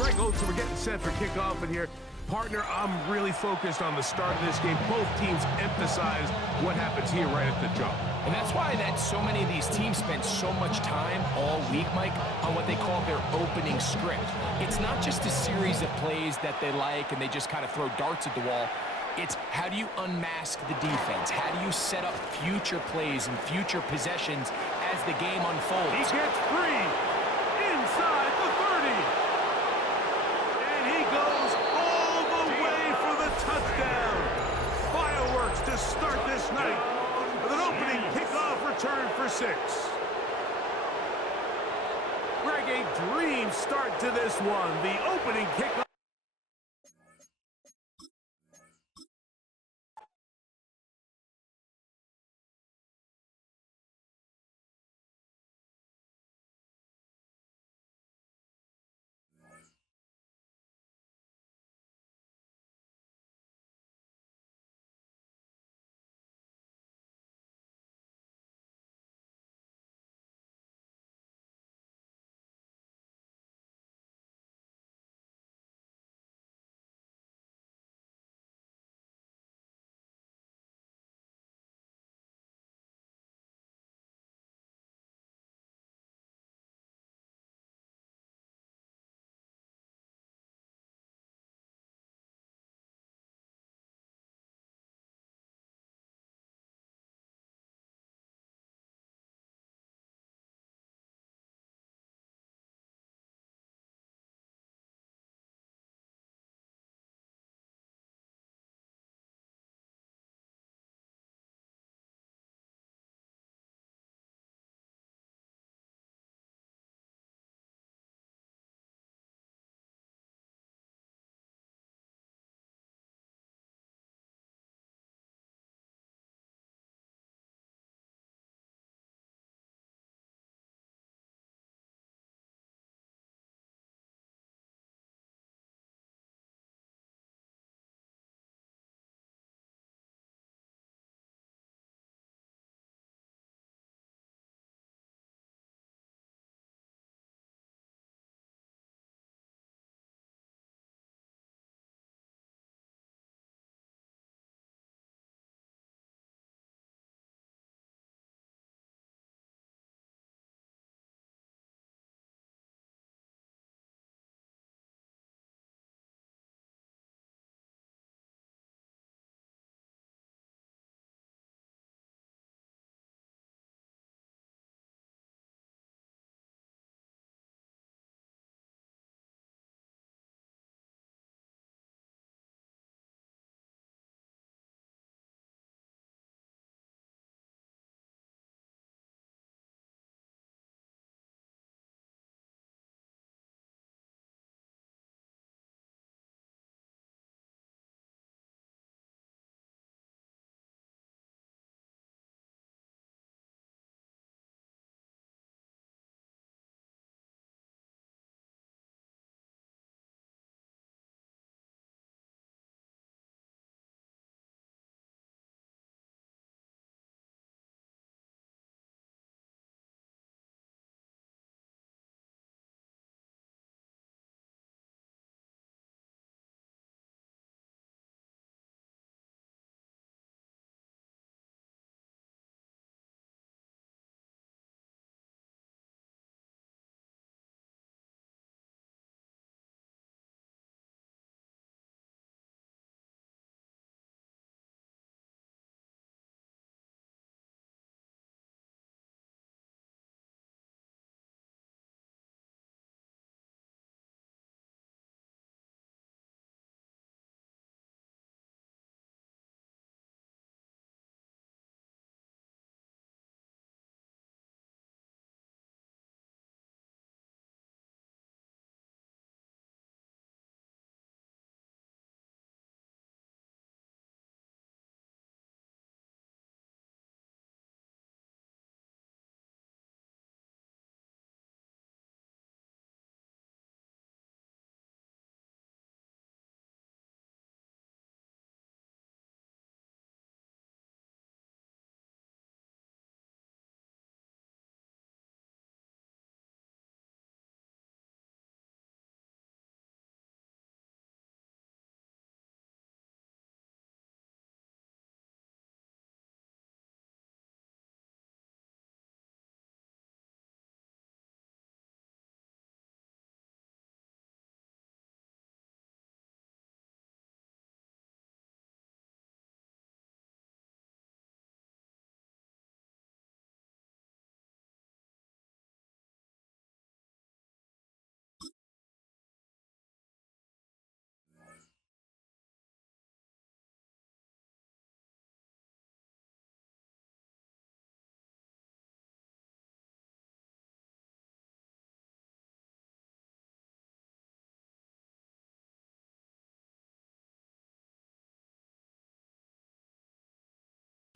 Greg Olson, we're getting set for kickoff in here. Partner, I'm really focused on the start of this game. Both teams emphasize what happens here right at the jump. And that's why so many of these teams spend so much time all week, Mike, on what they call their opening script. It's not just a series of plays that they like and they just kind of throw darts at the wall. It's how do you unmask the defense? How do you set up future plays and future possessions as the game unfolds? He gets free inside the 30. And he goes all the way for the touchdown. Fireworks to start this night with an opening kickoff return for 6. Greg, a dream start to this one. The opening kickoff.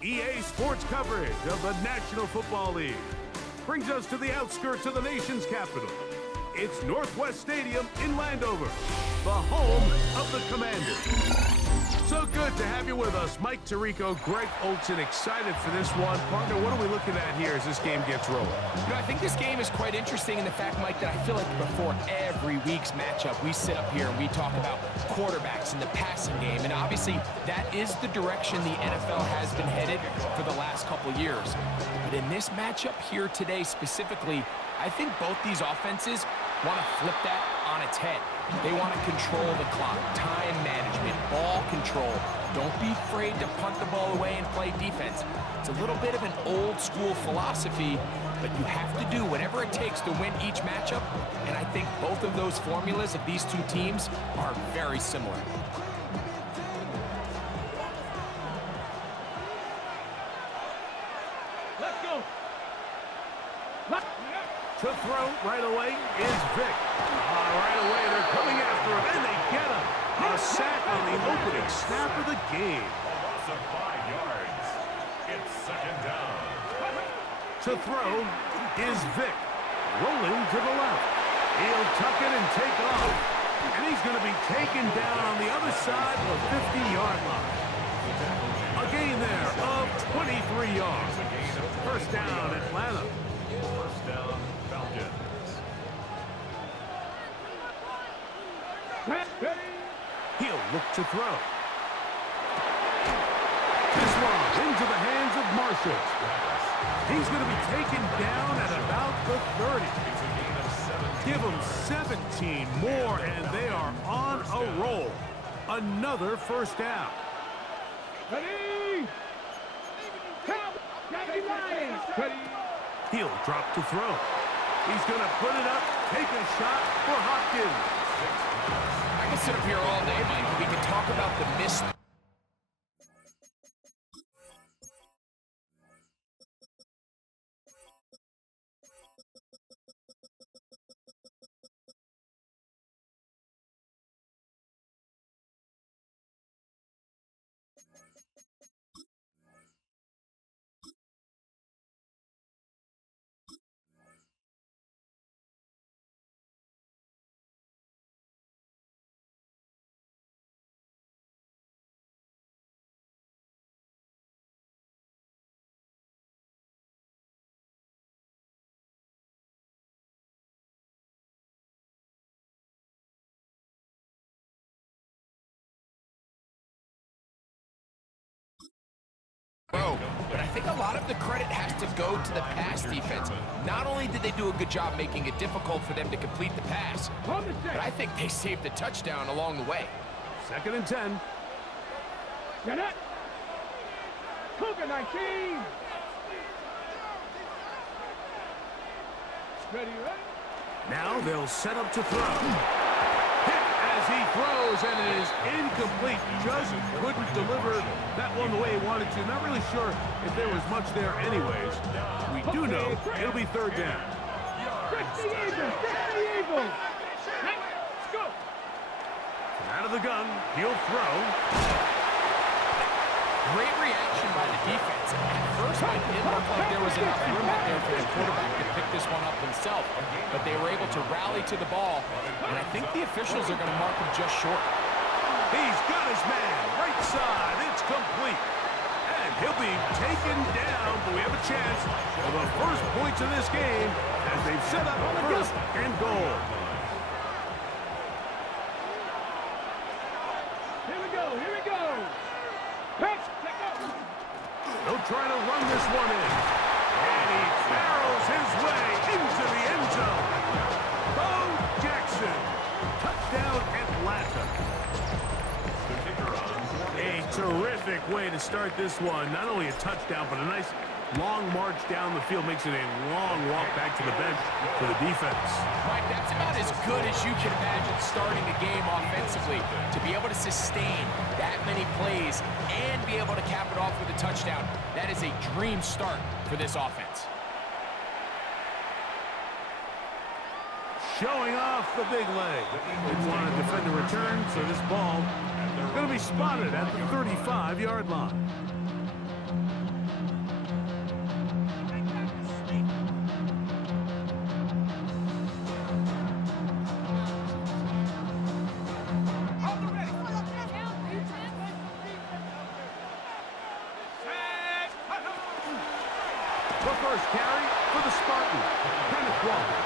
EA Sports coverage of the National Football League brings us to the outskirts of the nation's capital. It's Northwest Stadium in Landover, the home of the Commanders. So good to have you with us. Mike Tirico, Greg Olson, excited for this one. Partner, what are we looking at here as this game gets rolling? You know, I think this game is quite interesting in the fact, Mike, that I feel like before every week's matchup, we sit up here and we talk about quarterbacks in the passing game. And obviously, that is the direction the NFL has been headed for the last couple years. But in this matchup here today specifically, I think both these offenses want to flip that on its head. They want to control the clock, time management, ball control. Don't be afraid to punt the ball away and play defense. It's a little bit of an old school philosophy, but you have to do whatever it takes to win each matchup, and I think both of those formulas of these two teams are very similar. Let's go. To throw right away is Vic. Right away, they're coming after him, and they get him. A sack on the opening snap of the game. Loss of 5 yards. It's second down. To throw is Vic. Rolling to the left. He'll tuck it and take off. And he's going to be taken down on the other side of the 50-yard line. A gain there of 23 yards. First down, Atlanta. First down, Falcons. He'll look to throw. This one into the hands of Marshall. He's going to be taken down at about the 30. Give them 17 more, and they are on a roll. Another first down. He'll drop to throw. He's going to put it up, take a shot for Hopkins. I can sit up here all day, Mike, and we can talk about the missed. But I think a lot of the credit has to go to the pass defense. Not only did they do a good job making it difficult for them to complete the pass, but I think they saved a touchdown along the way. Second and 10. Get it! Cougar 19! Ready, ready? Now they'll set up to throw. Hit as he throws, and it is incomplete. Just couldn't deliver that one the way he wanted to. Not really sure if there was much there anyways. We do know it'll be third down. 60 Eagles! 60 Eagles! Let's go! Out of the gun, he'll throw. Great reaction by the defense. At first, Mike, it looked like there was enough room out there for the quarterback to pick this one up himself, but they were able to rally to the ball, and I think the officials are going to mark him just short. He's got his man, right side, it's complete. And he'll be taken down, but we have a chance for the first points of this game as they've set up first and goal. Here we go, here we go! Pitch! They'll try to run this one in. And he barrels his way into the end zone. Bo Jackson. Touchdown, Atlanta. A terrific way to start this one. Not only a touchdown, but a nice long march down the field. Makes it a long walk back to the bench for the defense. Mike, that's about as good as you can imagine starting a game offensively. To be able to sustain that many plays and be able to cap it off with a touchdown, that is a dream start for this offense. Showing off the big leg. They want to defend the return, so this ball is going to be spotted at the 35-yard line. The first carry for the Spartans, Kenneth Walker.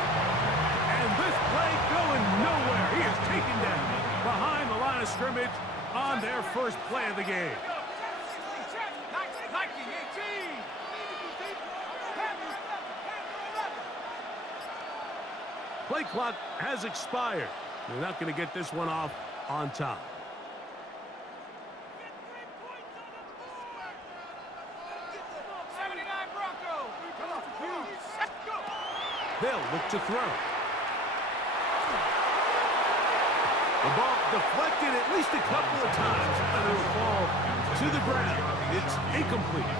And this play going nowhere. He is taken down behind the line of scrimmage on their first play of the game. Play clock has expired. They're not going to get this one off on time. They'll look to throw. The ball deflected at least a couple of times, and it will fall to the ground. It's incomplete.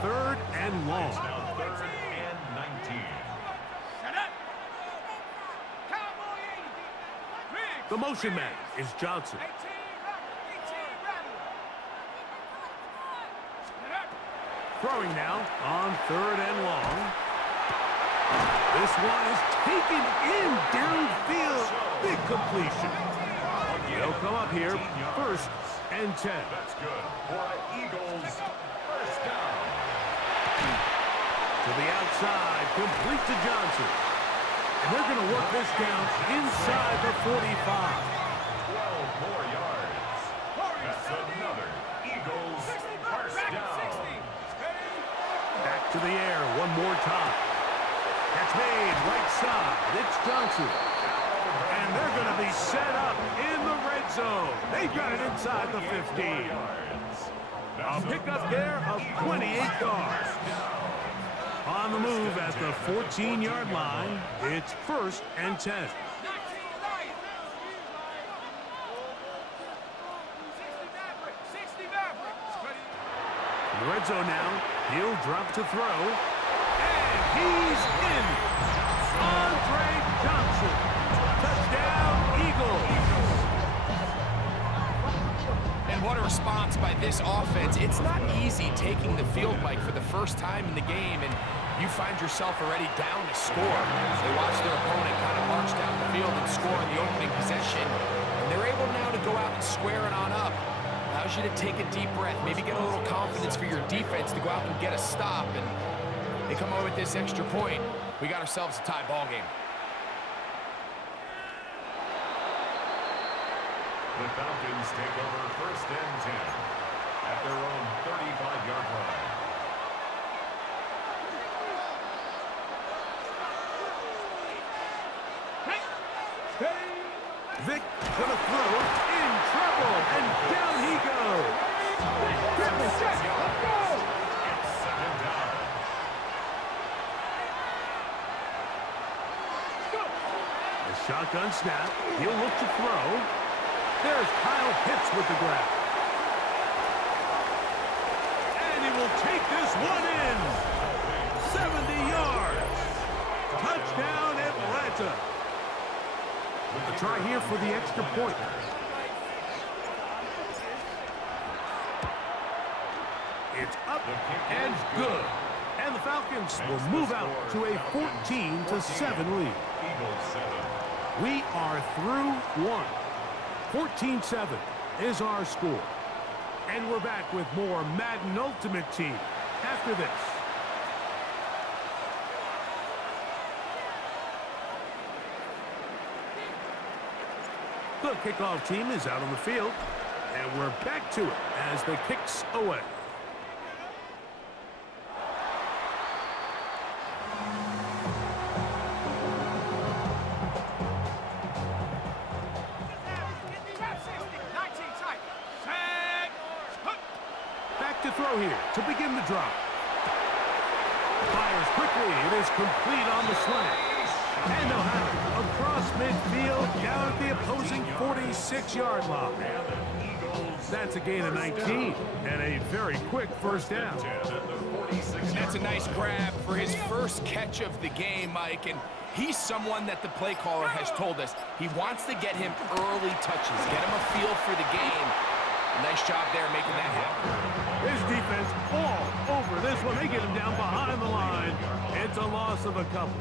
Third and long. Third and 19. The motion man is Johnson. Throwing now on third and long. This one is taken in downfield. Big completion. They'll come up here first and 10. That's good for Eagles. First down. To the outside, complete to Johnson. And they're going to work this down inside the 45. 12 more yards. That's another Eagles first down. Back to the air one more time. That's made right side. It's Johnson. And they're going to be set up in the red zone. They've got it inside the 15. A pickup there of 28 yards. On the move at the 14-yard line, it's first and 10. In the red zone now, he'll drop to throw. And he's in. Andre Johnson. Touchdown, Eagles. And what a response by this offense. It's not easy taking the field, Mike, for the first time in the game, and you find yourself already down to score. They watch their opponent kind of march down the field and score in the opening possession, and they're able now to go out and square it on up. Allows you to take a deep breath, maybe get a little confidence for your defense to go out and get a stop, and they come over with this extra point. We got ourselves a tie ball game. The Falcons take over first and 10 at their own 35-yard line. Vic gonna throw in trouble, and down he goes. Triple check. Let's go. It's second down. A shotgun snap. He'll look to throw. There's Kyle Pitts with the grab. And he will take this one in. 70 yards. Touchdown, Atlanta. A try here for the extra point. It's up and good. And the Falcons will move out to a 14-7 lead. Eagles 7. We are through one. 14-7 is our score. And we're back with more Madden Ultimate Team after this. The kickoff team is out on the field, and we're back to it as the kick's away. Back to throw here to begin the drop. Fires quickly. It is complete on the slant. And they'll have it across midfield down at the opposing 46-yard line. That's a gain of 19 and a very quick first down. That's a nice grab for his first catch of the game, Mike, and he's someone that the play caller has told us he wants to get him early touches, get him a feel for the game. Nice job there making that happen. His defense all over this one. They get him down behind the line. It's a loss of a couple.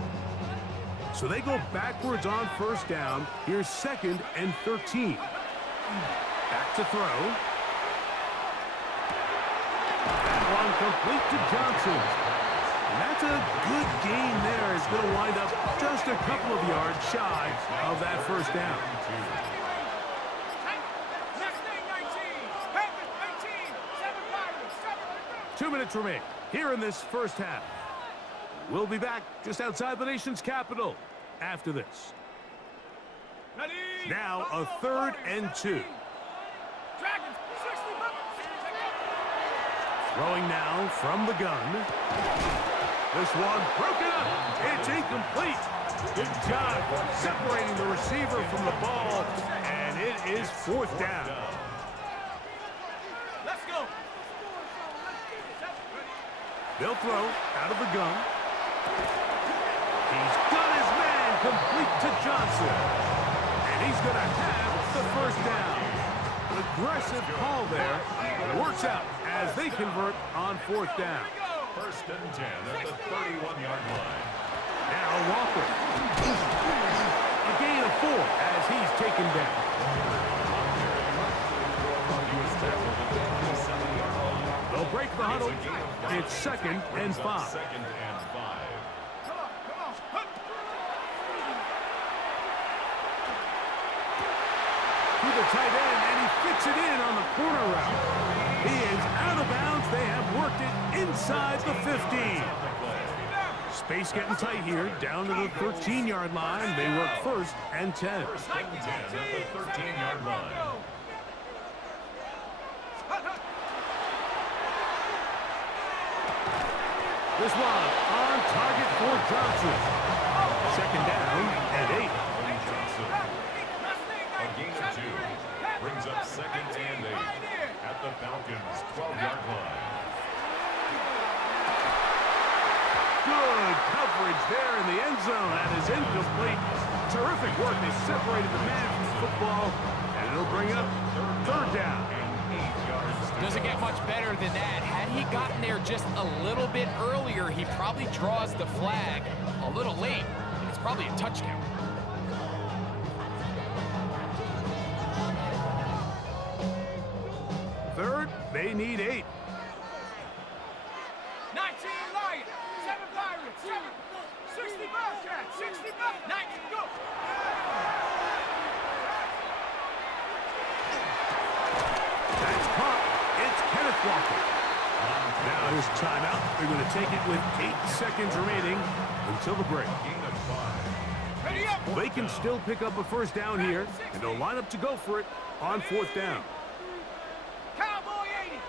So they go backwards on first down. Here's second and 13. Back to throw. That one complete to Johnson. And that's a good gain there. It's going to wind up just a couple of yards shy of that first down. 2 minutes remain here in this first half. We'll be back just outside the nation's capital after this. Now a 3rd and 2. Throwing now from the gun. This one broken up. It's incomplete. Good job separating the receiver from the ball, and it is 4th down. Let's go. They'll throw out of the gun. He's got his man complete to Johnson. And he's going to have the first down. An aggressive call there. Works out as they convert on 4th down. 1st and 10 at the 31-yard line. Now Walker. A gain of 4 as he's taken down. He was tackled at the 27-yard line. They'll break the huddle. It's 2nd and 5. 2nd and 5. To the tight end, and he fits it in on the corner route. He is out of bounds. They have worked it inside the 15. Space getting tight here, down to the 13-yard line. They work 1st and 10. 1st and 10 at the 13-yard line. This one on target for Johnson. 2nd down and 8. Johnson. A gain of 2. Brings up 2nd and 8 at the Falcons' 12-yard line. Good coverage there in the end zone. That is incomplete. Terrific work. They separated the man from the football, and it'll bring up 3rd down. Doesn't get much better than that. Had he gotten there just a little bit earlier, he probably draws the flag a little late, and it's probably a touchdown. Third, they need 8. 19 Lions, 7 Pirates, 60 Bobcats, 60 Bobcats, 90, go! That's caught. It's Kenneth Walker. Now his timeout. They're going to take it with 8 seconds remaining until the break. Gain of 5. Ready up! They can still pick up a first down here, and they'll line up to go for it on 4th down. Cowboy 80.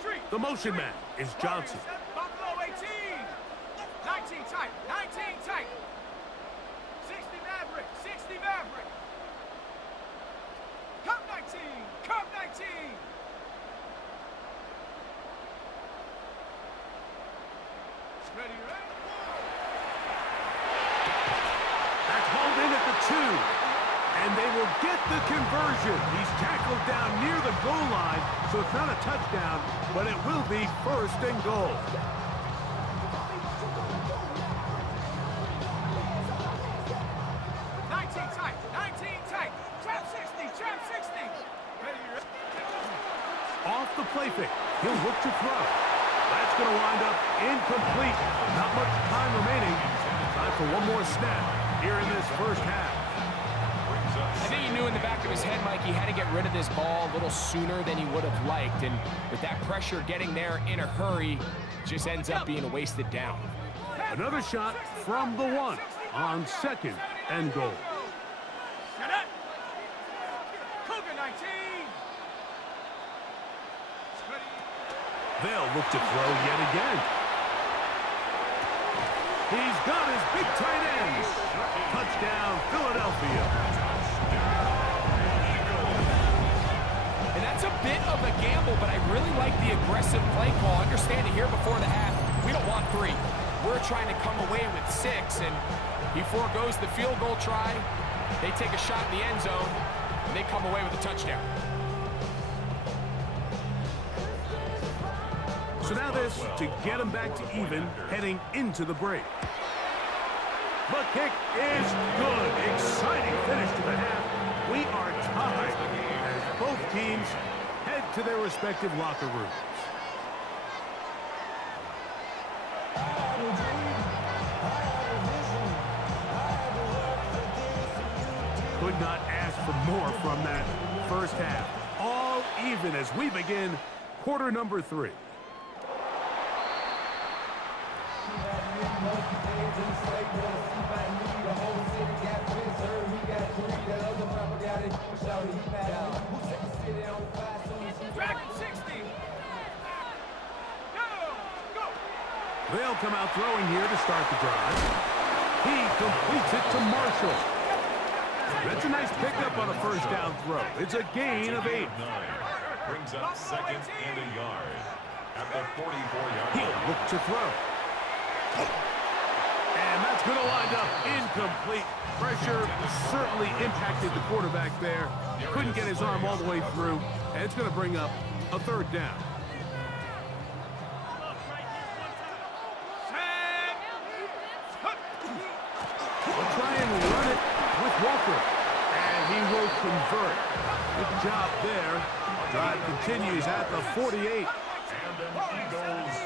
Street. The motion man is Johnson. Buffalo 18. 19 tight, 19 tight. 60 Maverick, 60 Maverick. Cup 19, Cup 19. Ready, ready? That's hauled in at the 2. And they will get the conversion. He's tackled down near the goal line, so it's not a touchdown, but it will be 1st and goal. Off the play fake. He'll look to throw. That's going to wind up incomplete. Not much time remaining. Time for one more snap here in this first half. I think he knew in the back of his head, Mike, he had to get rid of this ball a little sooner than he would have liked. And with that pressure getting there in a hurry, it just ends up being a wasted down. Another shot from the 1 on 2nd and goal. They'll look to throw yet again. He's got his big tight ends. Touchdown, Philadelphia. And that's a bit of a gamble, but I really like the aggressive play call. Understand it here before the half. We don't want 3. We're trying to come away with 6, and he foregoes the field goal try. They take a shot in the end zone, and they come away with a touchdown. So now this to get them back to even heading into the break. The kick is good. Exciting finish to the half. We are tied as both teams head to their respective locker rooms. ask for more from that first half. All even as we begin quarter number 3. They'll come out throwing here to start the drive. He completes it to Marshall. That's a nice pickup on a first down throw. It's a gain of 8. Brings up second and a yard at the 44-yard line. He'll look to throw. And that's going to wind up incomplete. Pressure certainly impacted the quarterback there. Couldn't get his arm all the way through. And it's going to bring up a third down. We'll try and run it with Walker. And he will convert. Good job there. Drive continues at the 48. And an Eagles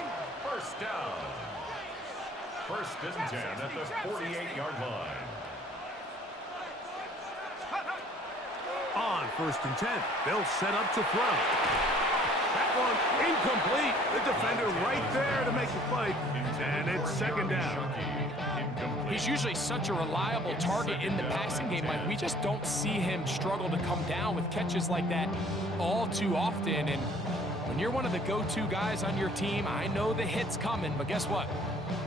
first down. First and 10 at the 48-yard line. On first and 10, they'll set up to throw. That one incomplete. The defender right there to make the fight. And it's second down. He's usually such a reliable target in the passing game. Like, we just don't see him struggle to come down with catches like that all too often. And when you're one of the go-to guys on your team, I know the hit's coming, but guess what?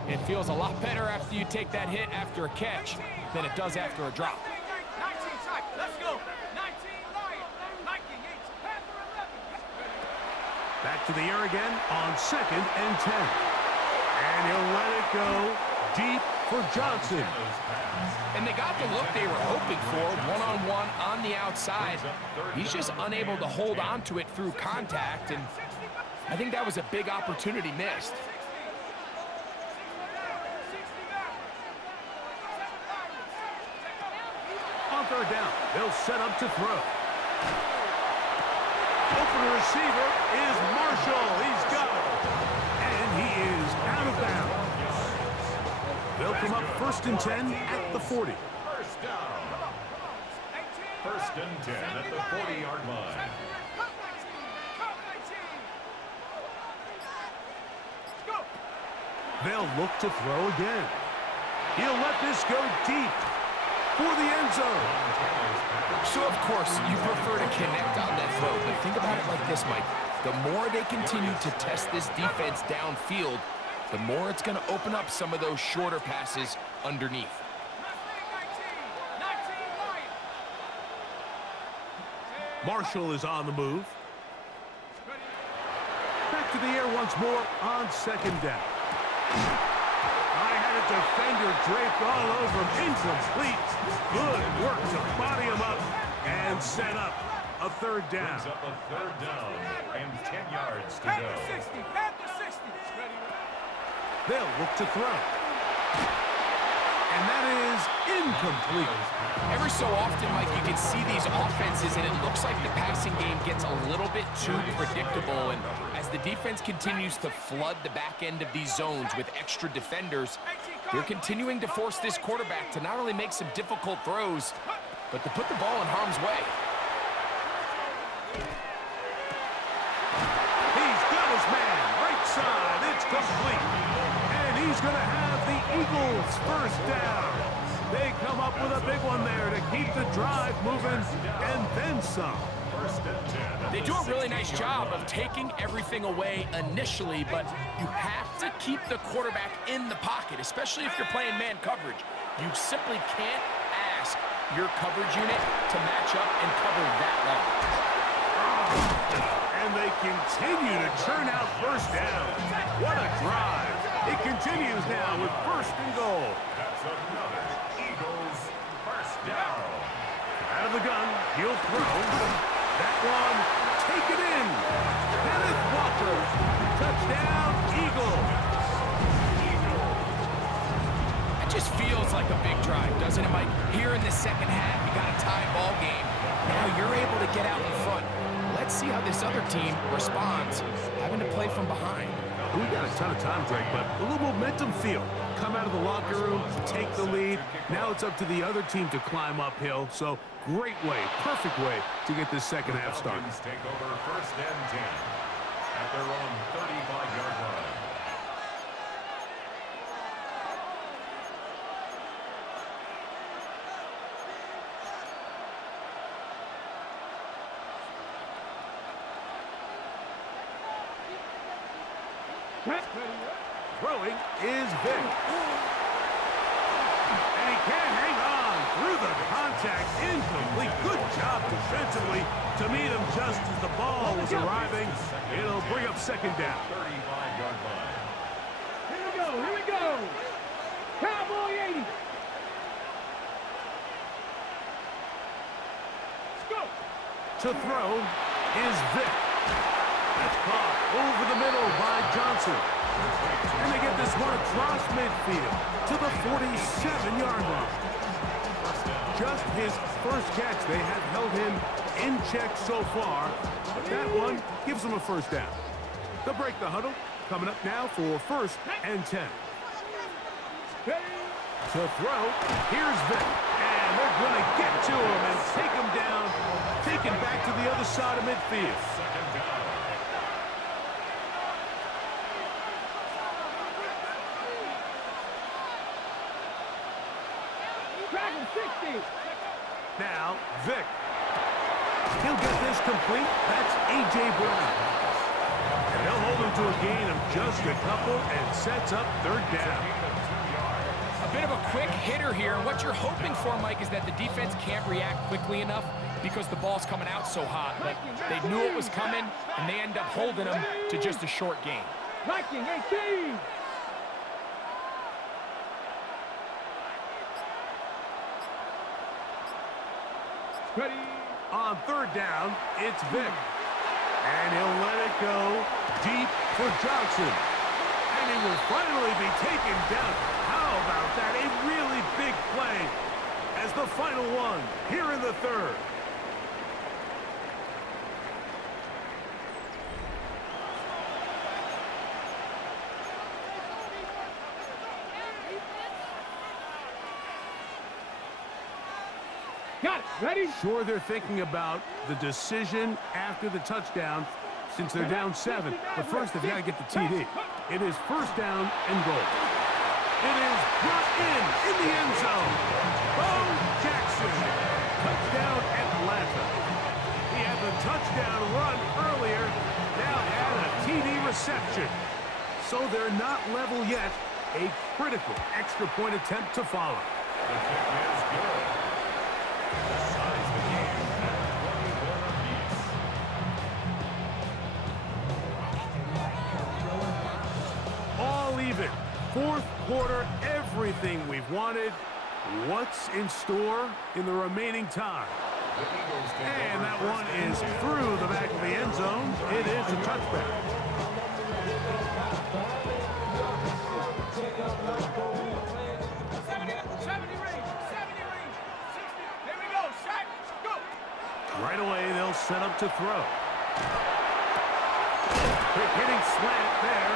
It feels a lot better after you take that hit after a catch than it does after a drop. 19 side, let's go. 19 Lion, 19 Back to the air again on second and 10. And he'll let it go deep for Johnson. And they got the look they were hoping for, one-on-one on the outside. He's just unable to hold on to it through contact, and I think that was a big opportunity missed. On third down, they'll set up to throw. Open receiver is Marshall. He's got it. And he is out of bounds. They'll come up first and 10 at the 40. First down. First and 10 at the 40-yard line. They'll look to throw again. He'll let this go deep for the end zone. So, of course, you prefer to connect on that throw, but think about it like this, Mike. The more they continue to test this defense downfield, the more it's going to open up some of those shorter passes underneath. Marshall is on the move. Back to the air once more on second down. I had a defender draped all over him. Incomplete. Good work to body him up and set up a third down. Brings up a third down and 10 yards to go. They'll look to throw. And that is incomplete. Every so often, Mike, you can see these offenses, and it looks like the passing game gets a little bit too predictable. And as the defense continues to flood the back end of these zones with extra defenders, they're continuing to force this quarterback to not only make some difficult throws, but to put the ball in harm's way. He's got his man. Right side. It's complete. And he's going to have the Eagles first down. They come up with a big one there to keep the drive moving and then some. They do a really nice job of taking everything away initially, but you have to keep the quarterback in the pocket, especially if you're playing man coverage. You simply can't ask your coverage unit to match up and cover that long. And they continue to churn out first down. What a drive. It continues now with first and goal. That's another Eagles first down. Out of the gun, he'll throw. That one, take it in. Kenneth Walker. Touchdown, Eagles. It just feels like a big drive, doesn't it, Mike? Here in the second half, you got a tie ball game. Now you're able to get out in front. Let's see how this other team responds, having to play from behind. We got a ton of time, Drake, but a little momentum feel come out of the locker room, take the lead. Now it's up to the other team to climb uphill. So great way, perfect way to get this second half started. Take over first and 10 at their own 35-yard line. Throwing is Vic. And he can't hang on through the contact. Incomplete. Good job defensively to meet him just as the ball was arriving. It'll bring up second down. 35-yard line. Here we go. Cowboy 80. Let's go. To throw is Vic. That's caught over the middle by Johnson. And they get this one across midfield to the 47-yard line. Just his first catch. They have held him in check so far, but that one gives them a first down. They'll break the huddle. Coming up now for first and 10. To throw, here's Vic. And they're going to get to him and take him down, taken back to the other side of midfield. Second down. Dragon 60. Now, Vic. He'll get this complete. That's A.J. Brown. And they'll hold him to a gain of just a couple and sets up third down. A bit of a quick hitter here. And what you're hoping for, Mike, is that the defense can't react quickly enough because the ball's coming out so hot. But they knew it was coming, and they end up holding him to just a short gain. Viking 18. Ready. On third down, it's Vic. And he'll let it go deep for Johnson. And he will finally be taken down. How about that? A really big play as the final one here in the third. Got it. Ready? Sure, they're thinking about the decision after the touchdown since they're down 7. But first, they've got to get the TD. It is first down and goal. It is brought in the end zone. Bo Jackson. Touchdown, Atlanta. He had the touchdown run earlier. Now had a TD reception. So they're not level yet. A critical extra point attempt to follow. The kick is good. Ties the game at 21 apiece. All even. Fourth quarter, everything we've wanted. What's in store in the remaining time? The Eagles take And over that first one and is 10. through the back of the end zone. It is a touchback. 70 range. 60. Here we go. Shot. Go. Right away, they'll set up to throw. Quick hitting slant there.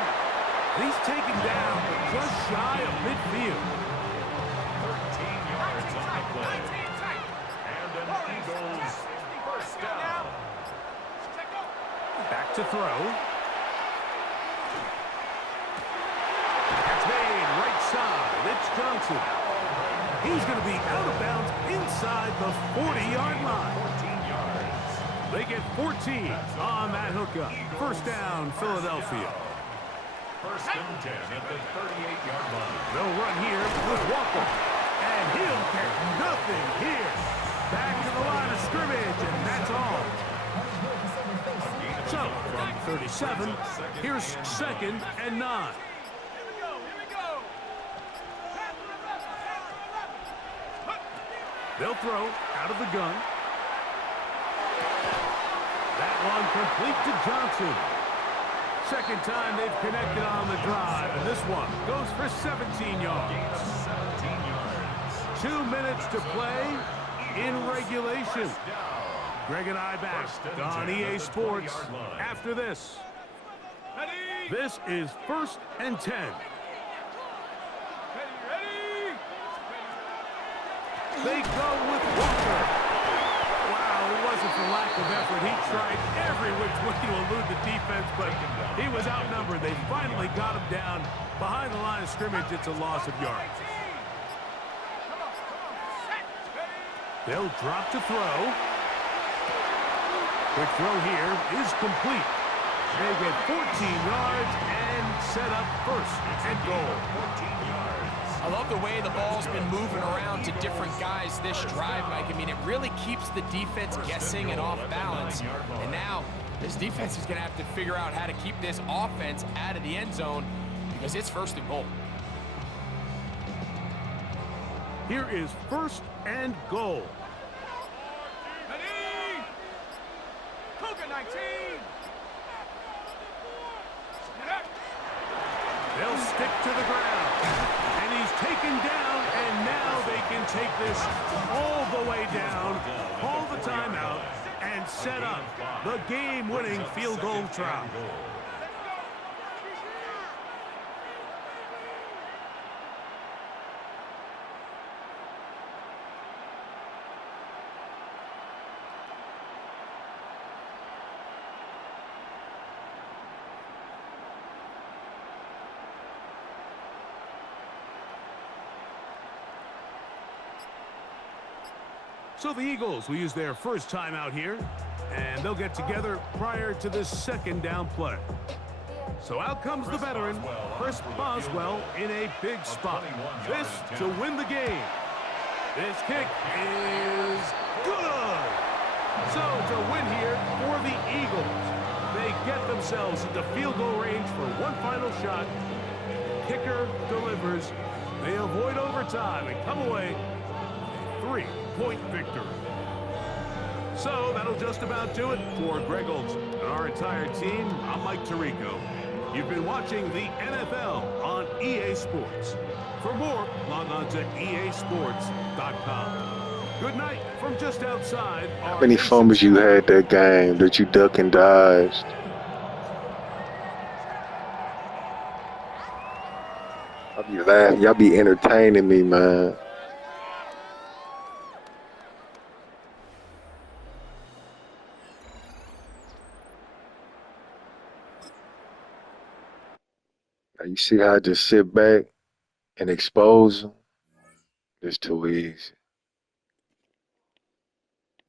He's taken down, but just shy of midfield. 13 yards on the play. And an Eagles first down. Back to throw. That's made right side. It's Johnson. He's going to be out of bounds inside the 40-yard line. 14 yards. They get 14 on that hookup. First down, Philadelphia. First and 10 at the 38-yard line. They'll run here with Walker. And he'll get nothing here. Back to the line of scrimmage, and that's all. So, from 37, here's second and 9. Here we go. They'll throw out of the gun. That one complete to Johnson. Second time they've connected on the drive, and this one goes for 17 yards. Gain of 17 yards. 2 minutes to play in regulation. First down. Greg and I back First and on 10 EA at the Sports 20-yard line. after this. Ready. This is first and 10. They go with Walker. Wow, it wasn't for lack of effort. He tried every which way to elude the defense, but he was outnumbered. They finally got him down behind the line of scrimmage. It's a loss of yards. They'll drop to throw. Quick throw here is complete. They get 14 yards and set up first and goal. I love the way the ball's been moving around to different guys this drive, Mike. I mean, it really keeps the defense guessing and off balance. And now this defense is going to have to figure out how to keep this offense out of the end zone because it's first and goal. Here is first and goal. Ready? Cougar 19. They'll stick to the ground. And he's taken down, and now they can take this all the way down, call the timeout, and set up the game-winning field goal try. So the Eagles will use their first timeout here, and they'll get together prior to this second down play. So out comes the veteran, Chris Boswell, in a big spot. This to win the game. This kick is good. So it's a win here for the Eagles. They get themselves into field goal range for one final shot. Kicker delivers. They avoid overtime and come away with a 3-point victory. So that'll just about do it for Greg Olson and our entire team. I'm Mike Tirico. You've been watching the NFL on EA Sports. For more, log on to easports.com. Good night from just outside. How many fumbles you had that game that you duck and dodged? I'll be laughing. Y'all be entertaining me, man. Now you see how I just sit back and expose them? It's too easy.